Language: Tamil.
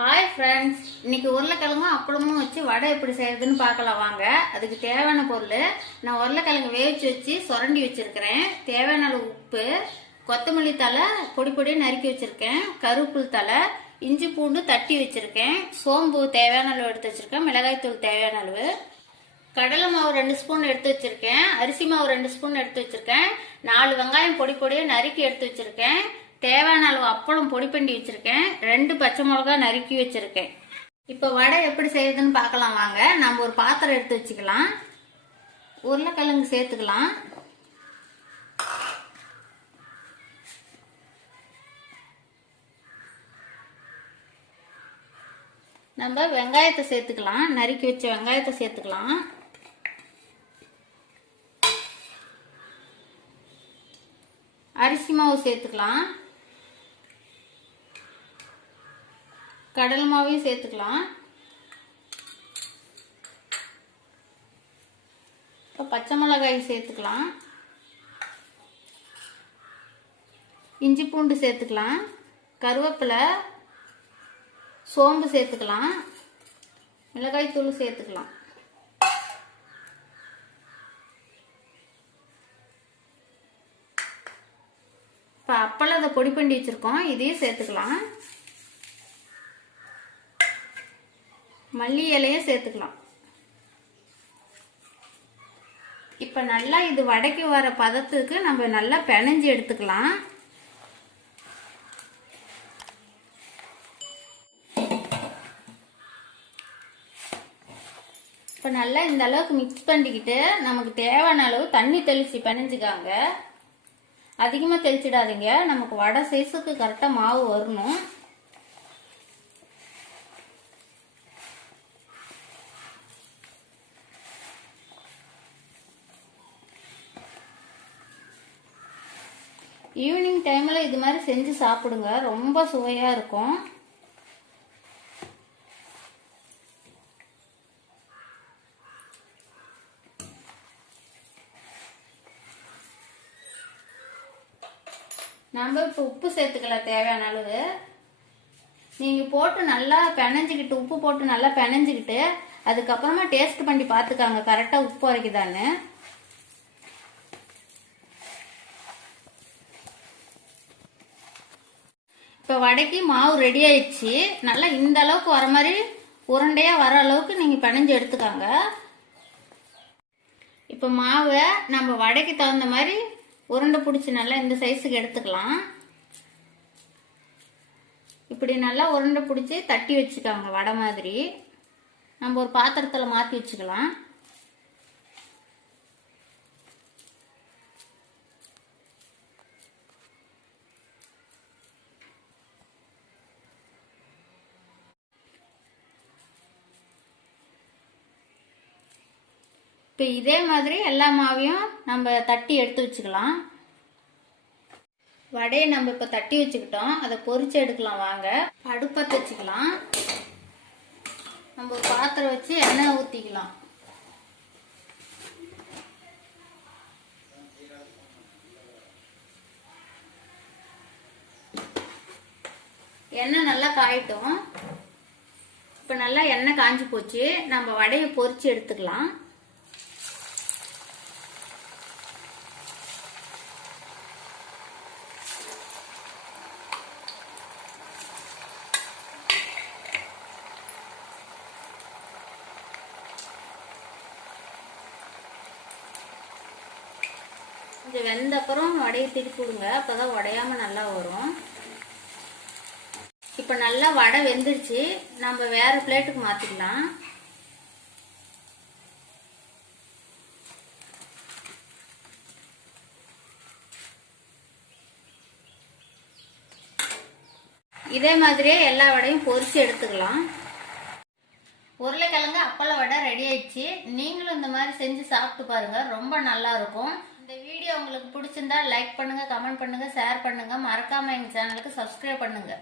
ஹாய் ஃப்ரெண்ட்ஸ், இன்னைக்கு உருளைக்கிழங்கும் அப்பளமும் வச்சு வடை எப்படி செய்யறதுன்னு பார்க்கலாம் வாங்க. அதுக்கு தேவையான பொருள், நான் உருளைக்கிழங்கு வேவிச்சு வச்சு சுரண்டி வச்சிருக்கிறேன். தேவையான அளவு உப்பு, கொத்தமல்லி தலை பொடி பொடியாக நறுக்கி வச்சிருக்கேன், கருவேப்பிலை தலை, இஞ்சி பூண்டு தட்டி வச்சிருக்கேன், சோம்பு தேவையான அளவு எடுத்து வச்சிருக்கேன், மிளகாய்த்தூள் தேவையான அளவு, கடலை மாவு 2 ஸ்பூன் எடுத்து வச்சிருக்கேன், அரிசி மாவு 2 ஸ்பூன் எடுத்து வச்சிருக்கேன், 4 வெங்காயம் பொடி பொடியாக நறுக்கி எடுத்து வச்சிருக்கேன், தேவையான அளவு அப்பளம் பொடி பண்ணி வச்சிருக்கேன், 2 பச்சை மிளகாய் நறுக்கி வச்சிருக்கேன். இப்போ வடை எப்படி செய்யுதுன்னு பார்க்கலாம் வாங்க. நம்ம ஒரு பாத்திரம் எடுத்து வச்சுக்கலாம். உருளைக்கிழங்கு சேர்த்துக்கலாம். நம்ம வெங்காயத்தை சேர்த்துக்கலாம். நறுக்கி வச்ச வெங்காயத்தை சேர்த்துக்கலாம். அரிசி மாவு சேர்த்துக்கலாம். கடலை மாவையும் சேர்த்துக்கலாம். இப்போ பச்சை மிளகாய் சேர்த்துக்கலாம். இஞ்சி பூண்டு சேர்த்துக்கலாம். கருவேப்பிலை, சோம்பு சேர்த்துக்கலாம். மிளகாய் தூள் சேர்த்துக்கலாம். இப்போ அப்பளத்தை பொடி பண்ணி வச்சிருக்கோம், இதையும் சேர்த்துக்கலாம். மல்லி இலையும் சேர்த்துக்கலாம். இப்ப நல்லா இது வடைக்கு வர பதத்துக்கு நம்ம நல்லா பிணைஞ்சு எடுத்துக்கலாம். இப்ப நல்லா இந்த அளவுக்கு மிக்ஸ் பண்ணிக்கிட்டு நமக்கு தேவையான அளவு தண்ணி தெளிச்சு பிணைஞ்சுக்காங்க. அதிகமா தெளிச்சிடாதீங்க, நமக்கு வடை சைஸுக்கு கரெக்டா மாவு வரணும். ஈவினிங் டைம்ல இது மாதிரி செஞ்சு சாப்பிடுங்க, ரொம்ப சுவையா இருக்கும். நம்ம இப்போ உப்பு சேர்த்துக்கலாம் தேவையான அளவு. நீங்க போட்டு நல்லா பிணைஞ்சுக்கிட்டு, உப்பு போட்டு நல்லா பிணைஞ்சுக்கிட்டு அதுக்கப்புறமா டேஸ்ட் பண்ணி பார்த்துக்காங்க கரெக்டா உப்பு வரைக்குதான்னு. இப்போ வடைக்கு மாவு ரெடி ஆயிடுச்சு. நல்லா இந்த அளவுக்கு வர மாதிரி உருண்டையா வர அளவுக்கு நீங்க பிணைஞ்சு எடுத்துக்காங்க. இப்போ மாவை நம்ம வடைக்கு தகுந்த மாதிரி உருண்டை பிடிச்சி நல்லா இந்த சைஸுக்கு எடுத்துக்கலாம். இப்படி நல்லா உருண்டை பிடிச்சி தட்டி வச்சுக்காங்க வடை மாதிரி. நம்ம ஒரு பாத்திரத்தில் மாற்றி வச்சுக்கலாம். இப்போ இதே மாதிரி எல்லா மாவையும் நம்ம தட்டி எடுத்து வச்சுக்கலாம். வடையை நம்ம இப்போ தட்டி வச்சுக்கிட்டோம், அதை பொரிச்சு எடுக்கலாம் வாங்க. அடுப்பத்தை வச்சுக்கலாம். நம்ம ஒரு பாத்திரம் வச்சு எண்ணெய் ஊற்றிக்கலாம். எண்ணெய் நல்லா காயட்டும். இப்போ நல்லா எண்ணெய் காஞ்சி போச்சு. நம்ம வடையை பொரிச்சு எடுத்துக்கலாம். கொஞ்சம் வெந்த அப்புறம் வடையை திருப்பி விடுங்க, அப்பதான் உடையாம நல்லா வரும். இப்ப நல்லா வடை வெந்துருச்சு. நம்ம வேற பிளேட்டுக்கு மாத்திக்கலாம். இதே மாதிரியே எல்லா வடையும் பொரிச்சு எடுத்துக்கலாம். உருளைக்கிழங்கு அப்பள வடை ரெடி ஆயிடுச்சு. நீங்களும் இந்த மாதிரி செஞ்சு சாப்பிட்டு பாருங்க, ரொம்ப நல்லா இருக்கும். இந்த வீடியோ உங்களுக்கு பிடிச்சிருந்தா லைக் பண்ணுங்க, கமெண்ட் பண்ணுங்க, ஷேர் பண்ணுங்க. மறக்காம எங்க சேனலுக்கு சப்ஸ்கிரைப் பண்ணுங்க.